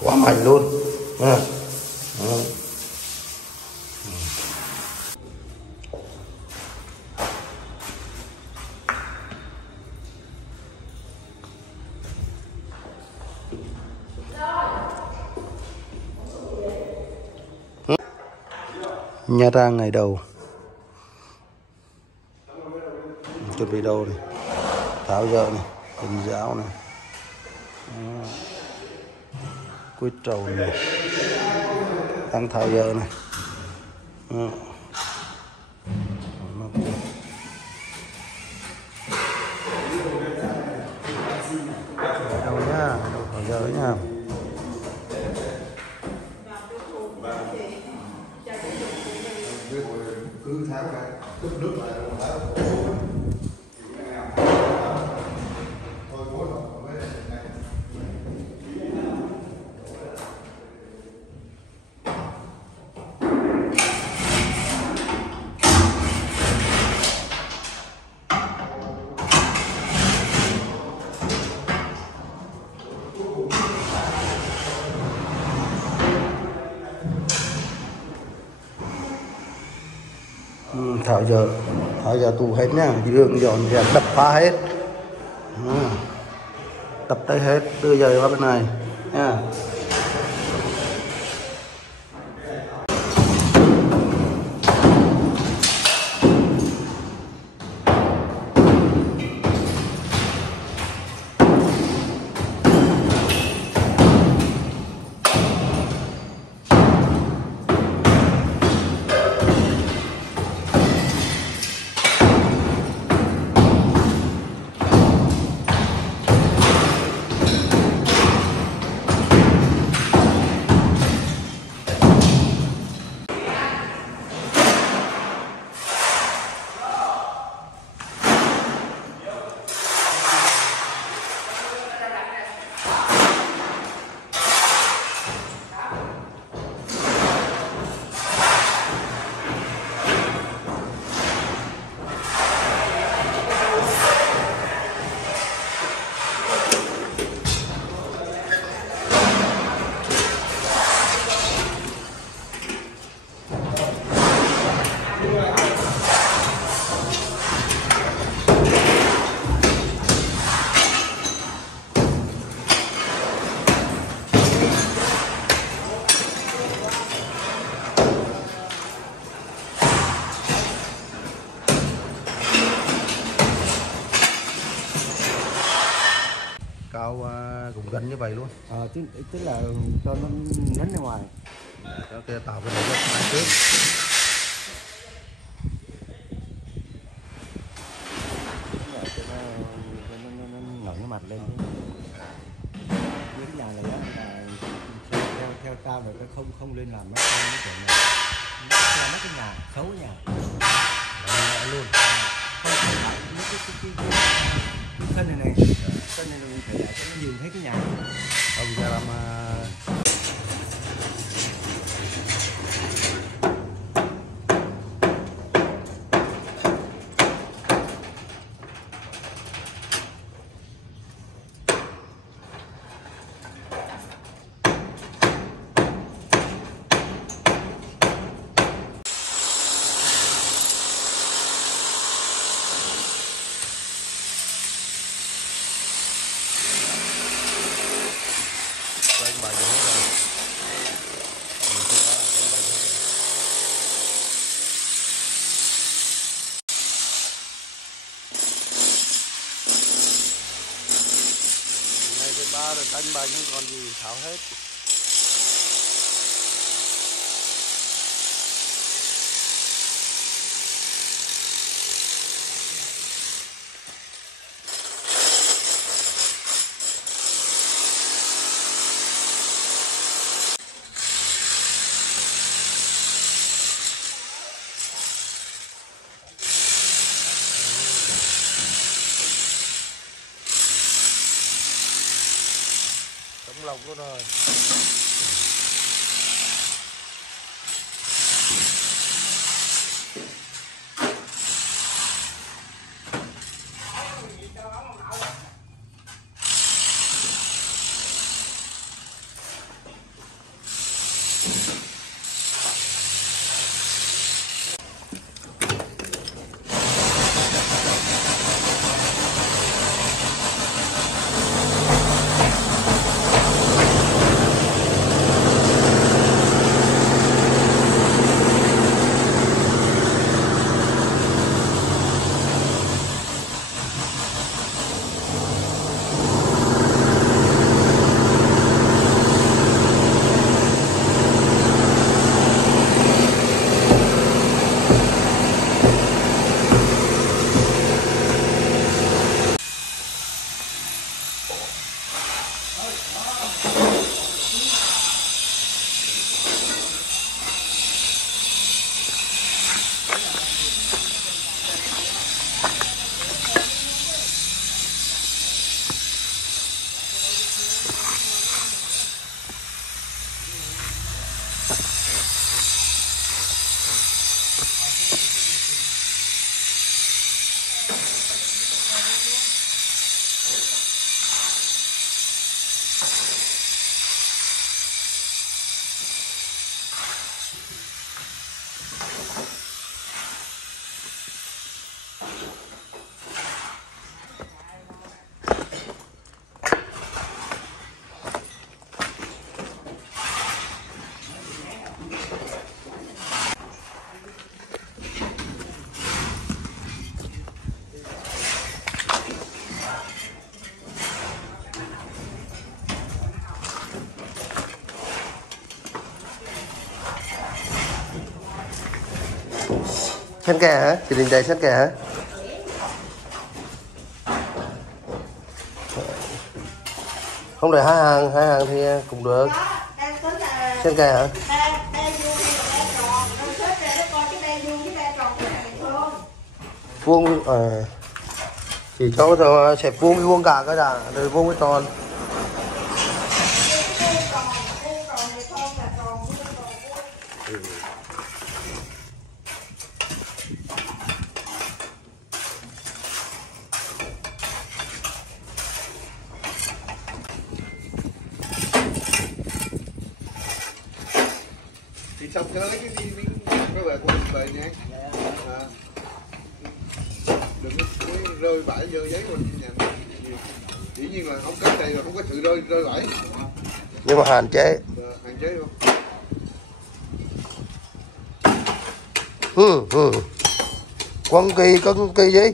quá mạnh luôn nha. Nha Trang ngày đầu chuẩn bị đâu này, tháo dỡ này, quần giáo này, quýt trầu này, đang tháo dỡ này. Đâu nhá, đâu tháo dỡ nha. Cứ tháo ra, cúp nước lại rồi tháo. Tháo dỡ tủ hết nhá, giường dọn dẹp đập phá hết, đập tới hết, đưa giờ qua bên này nha. Cao cũng gần như vậy luôn. Tức là cho nó ngắn ra ngoài. Cho kia tạo cái này rất trước. Nó ngẩng cái mặt lên. Những cái nhà này là theo tao là nó không lên làm nó kiểu này. Nó làm mấy cái nhà xấu nhà. Luôn. Cái sân này sân này mình phải để cho nó nhìn thấy cái nhà. Bây giờ làm ba rồi canh bánh không còn gì tháo hết. Lọc luôn rồi. Xanh kè hả? Chị Đình chạy xanh kè hả? Không để hai hàng thì cũng được. Xanh kè hả? Vuông chỉ cho xẹp vuông với vuông cả cái đã, rồi vuông với tròn. Thì xong cái lấy cái về của mình về nha. Đừng có rơi bãi dơ giấy của nhà. Dĩ nhiên là không có này là không có sự rơi bãi. Nhưng mà hạn chế. Hạn chế không? Quăng kỳ gì?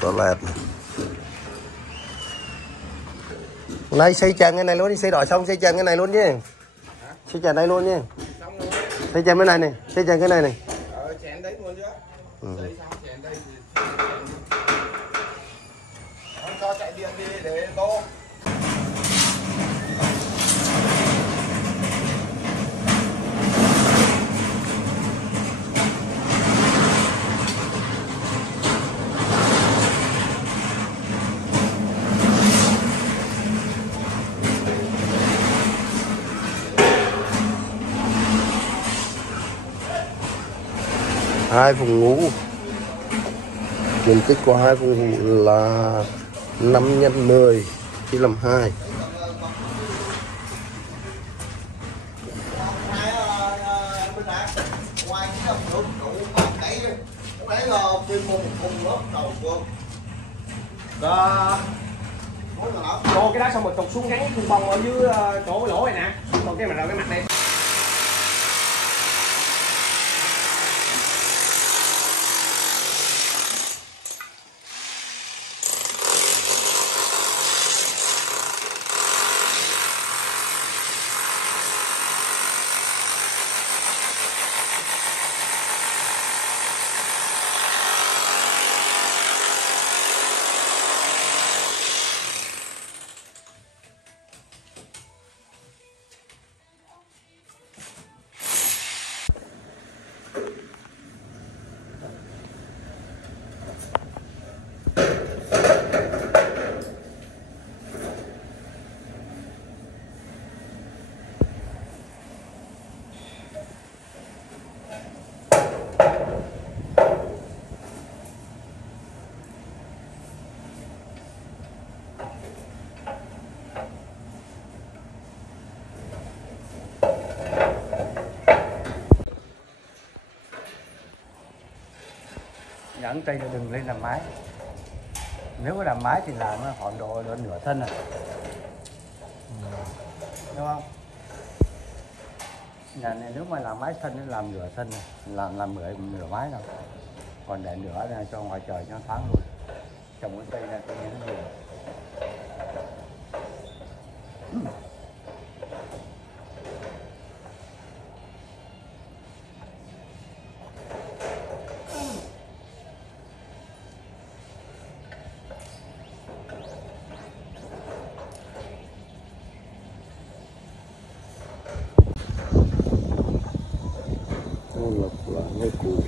Toilet này. Nay xây trần cái này luôn đi, xây đỏ xong xây trần cái này luôn chứ. Xây trần đây luôn chứ. Xây trần cái này này, xây trần cái này này. Chèn đấy luôn chứ. Xây xong chèn đây thì không cho chạy điện đi để tô. 2 phòng ngủ. Diện tích của 2 phòng ngủ là 5 x 10 chia làm 2. Cô cái đó xong rồi trục xuống gắn khung bông ở dưới chỗ cái lỗ này nè, còn cái mặt này. Nhẫn tay đừng lên làm mái. Nếu có làm mái thì làm khoảng độ nửa thân này, đúng không? Nhà này nếu mà làm mái thân thì làm nửa thân này, làm nửa mái đâu, còn để nửa này cho ngoài trời cho nó thoáng luôn. Trồng cái cây này tự nhiên nó nhiều. Là ngay cũ.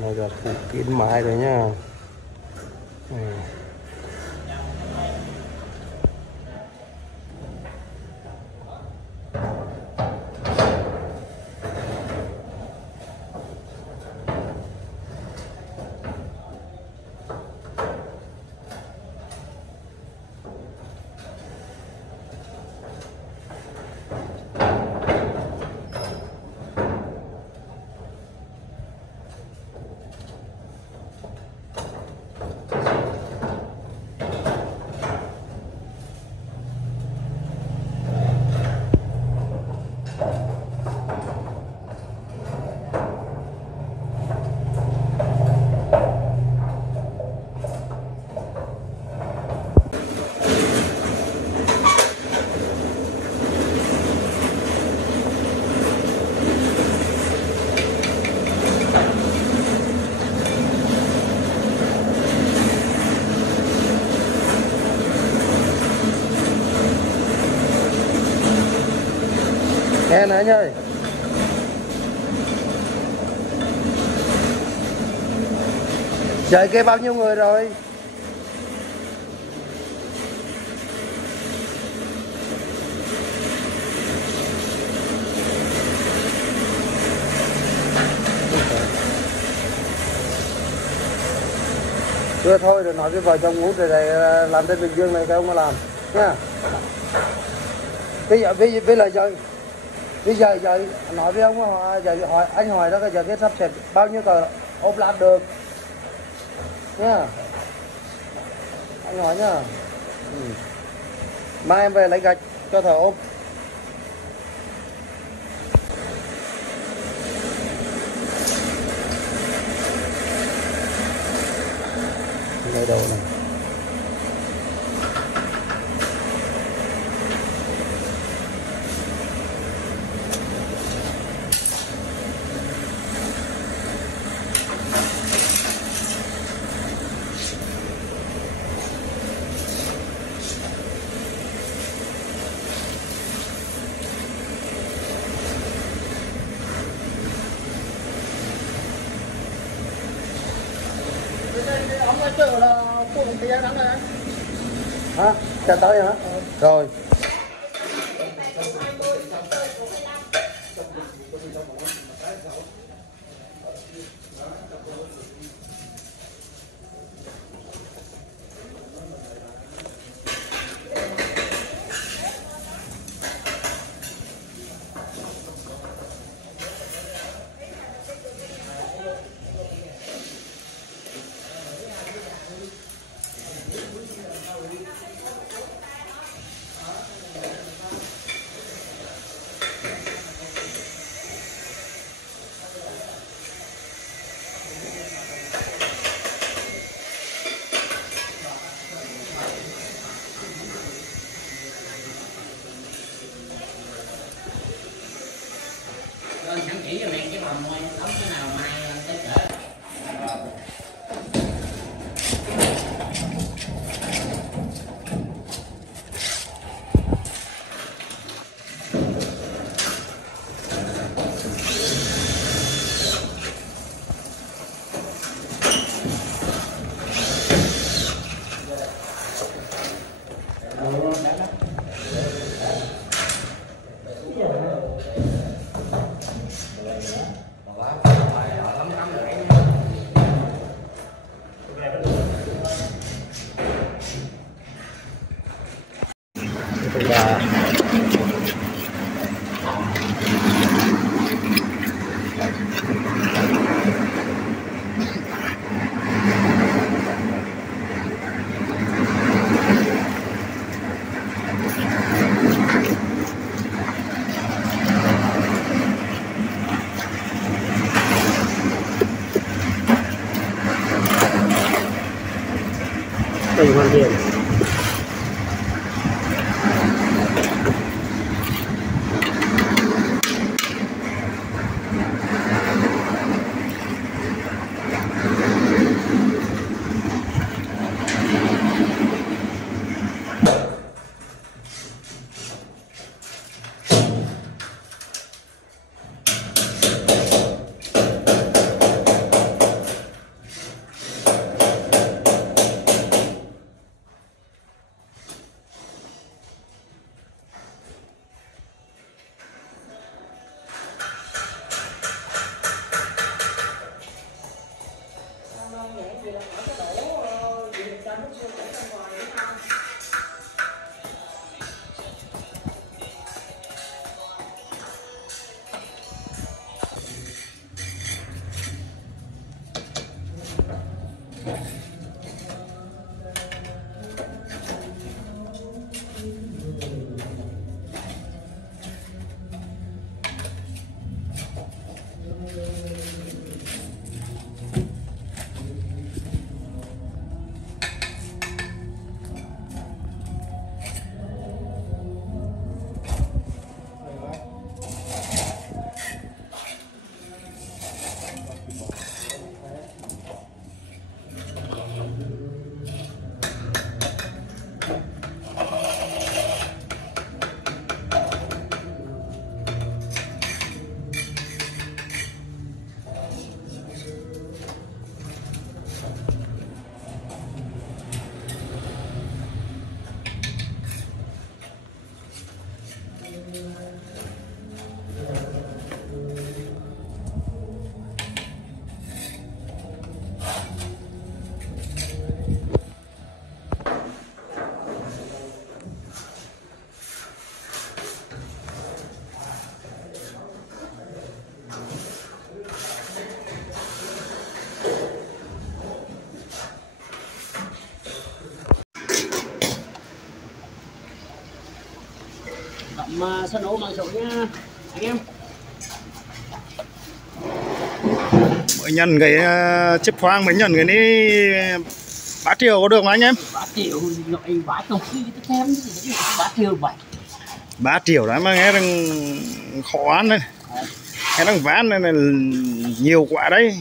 Này là phủ kín mái rồi nhá. Nghe nè anh ơi. Chạy kia bao nhiêu người rồi? Chưa thôi rồi nói với vợ chồng ngủ rồi làm trên Bình Dương này cái ông mà làm nha. Bây giờ nói với ông giờ hỏi anh hỏi đó, giờ biết sắp xếp bao nhiêu tờ ốp lát được nhá, anh hỏi nhá. Mai em về lấy gạch cho thợ ốp. Đây đâu này. Ông nói chưa là cô một thời gian đó này. Hả? Chả tới hả? Rồi. Chẳng chỉ cho này cái bầm ngoài sống thế nào mai tới chợ. Tình hoàn thiện. Sân ố bằng sổ nha anh em. Mới nhận cái chip khoang mới nhận cái này 3 triệu có được không anh em? 3 triệu nội vãi công khi tôi xem 3 triệu vậy. 3 triệu đấy mà nghe rằng khó ăn đấy. Nghe rằng ván này là nhiều quá đấy.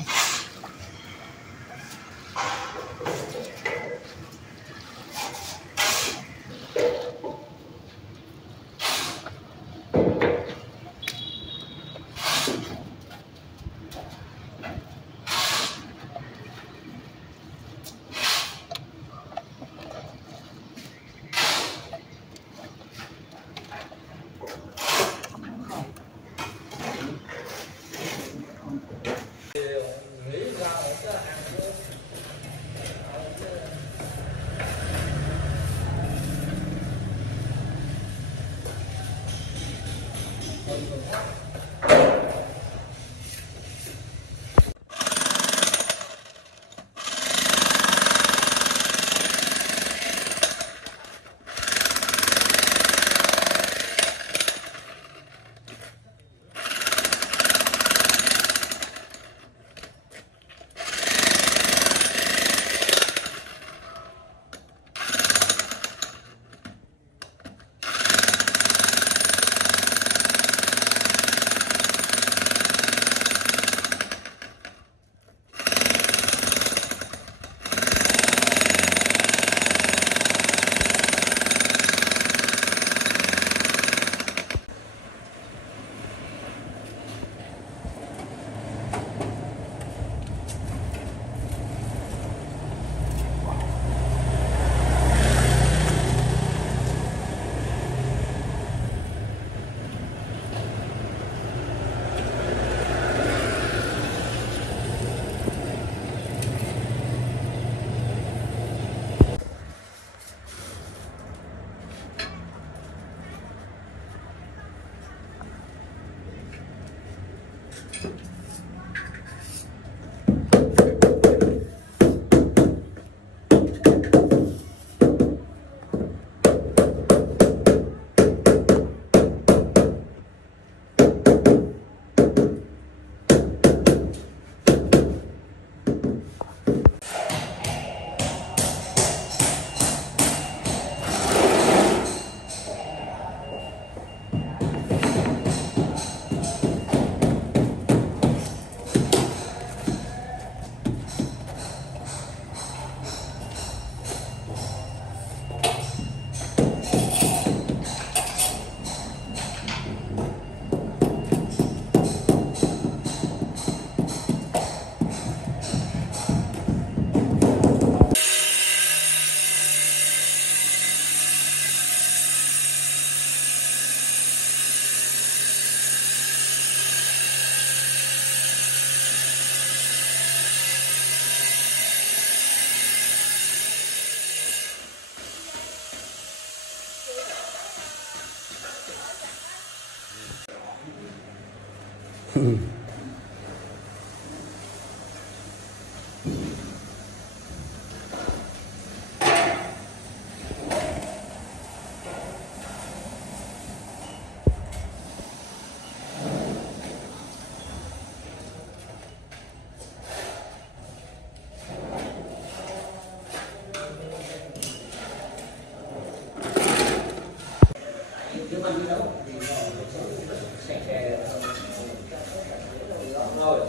rồi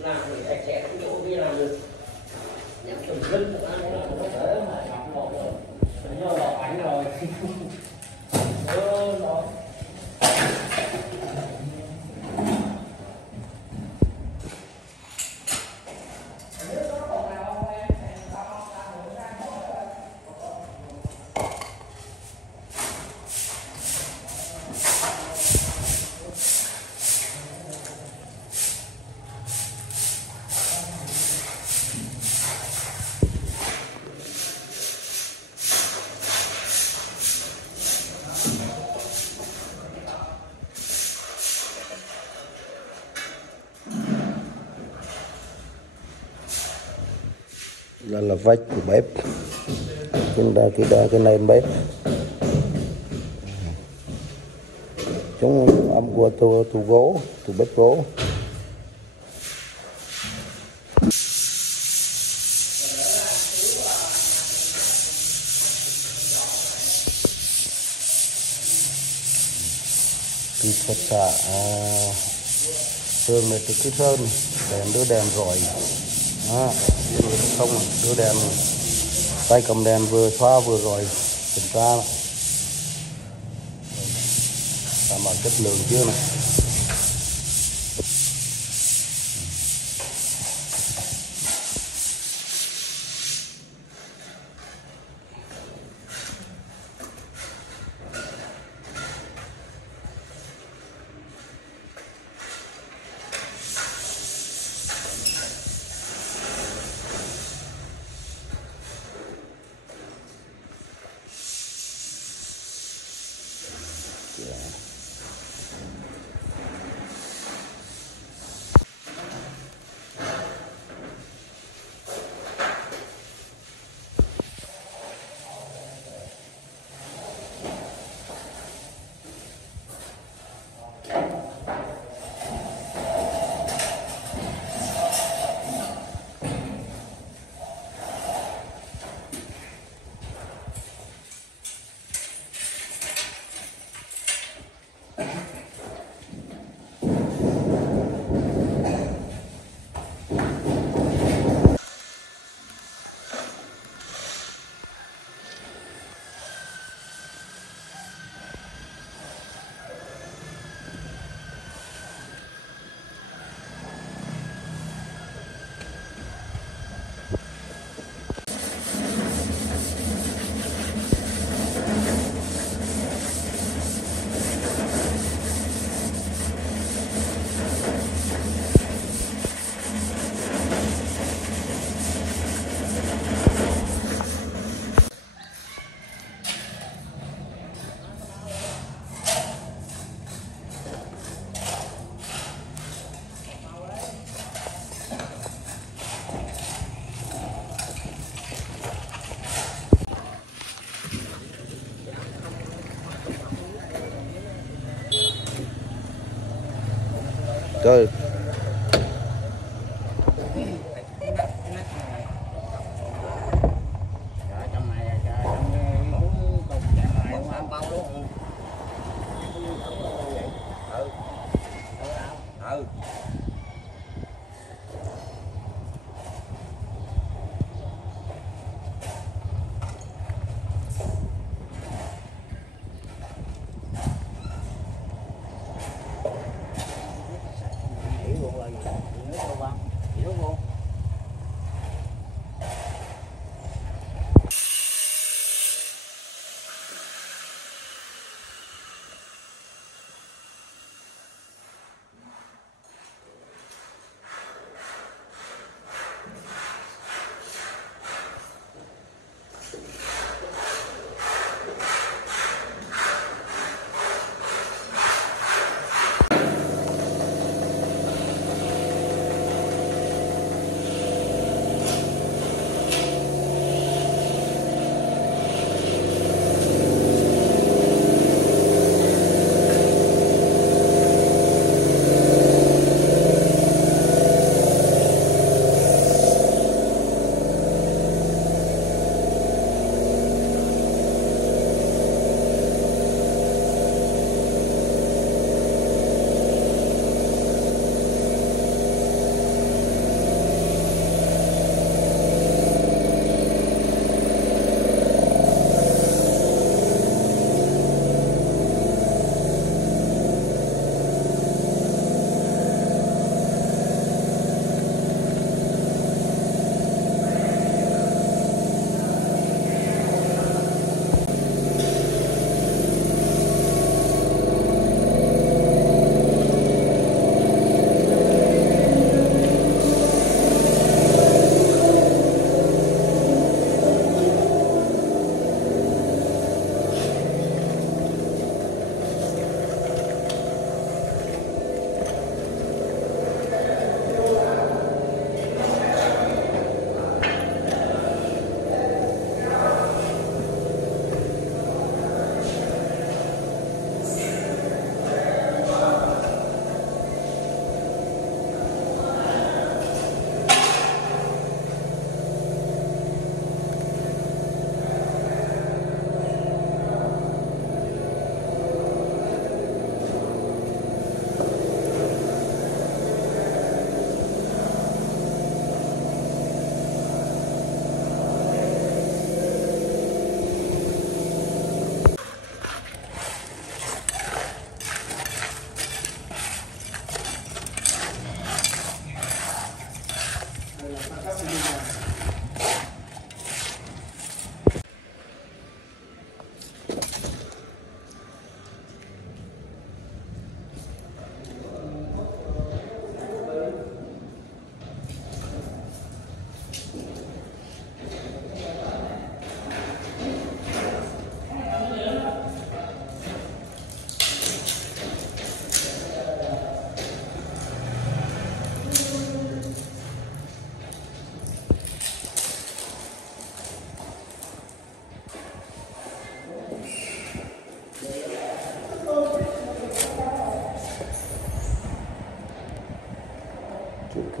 làm mình sạch sẽ cái chỗ kia làm được nhắm từng lưng nó có thể gặp một rồi nhớ lọt ảnh rồi rồi Đây là vách của bếp, cái nền bếp, chúng âm của tủ gỗ, tủ bếp gỗ. Kỹ thuật xạ sơn này từ cái sơn đèn đưa đèn rồi đó, không đưa đèn tay cầm đèn vừa xóa vừa rồi kiểm tra đảm bảo chất lượng chưa này. Trời.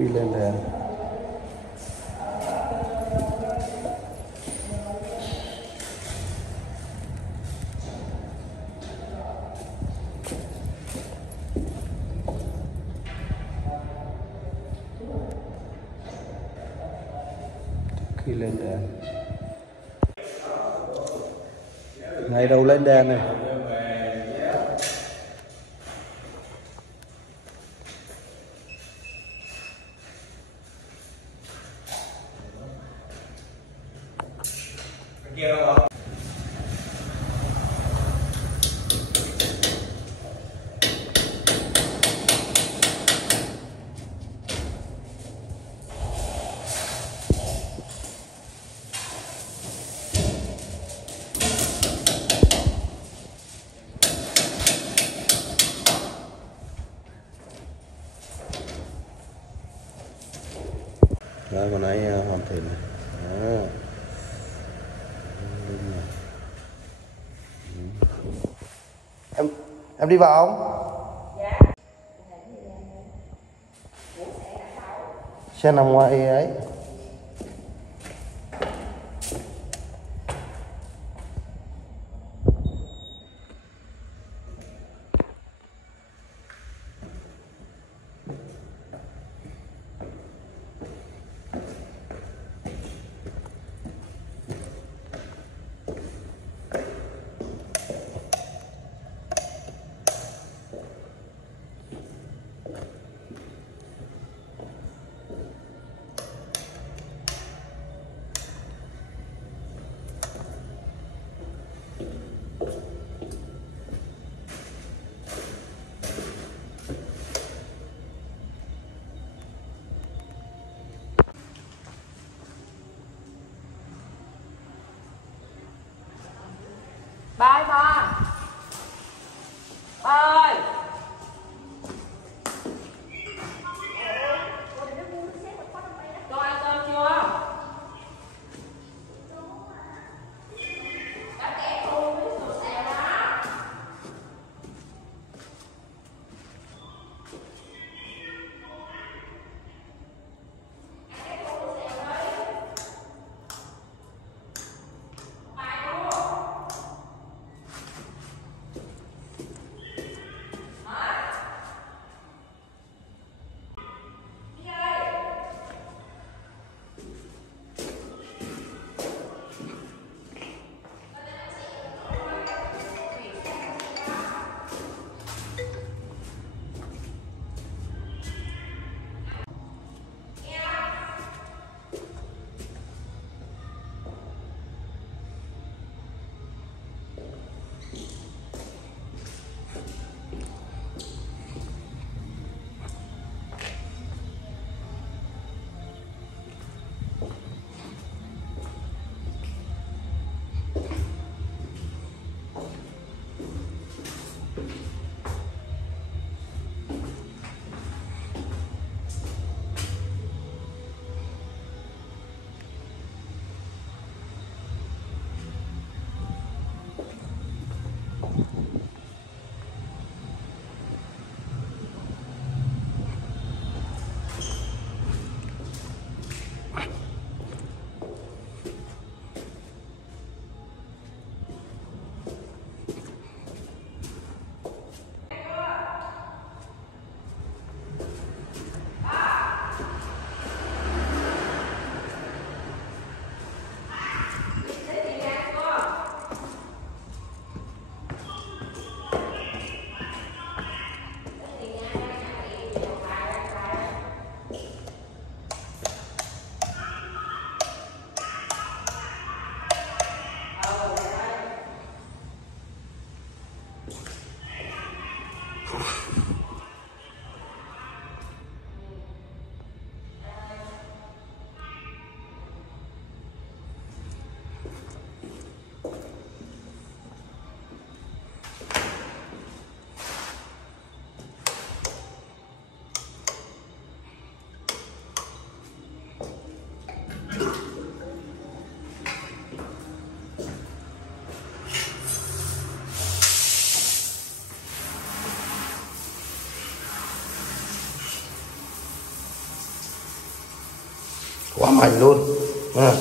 khi lên đèn. Khi lên đèn, ngày đầu lên đèn này. Đó, còn nãy hoàn thiện này. Đó. Em đi vào không? Dạ. Xe nằm ngoài ấy. Ba ba ơi, con ăn cơm chưa? Đã kẹp luôn với sườn xào đó. quá mạnh luôn. Đó.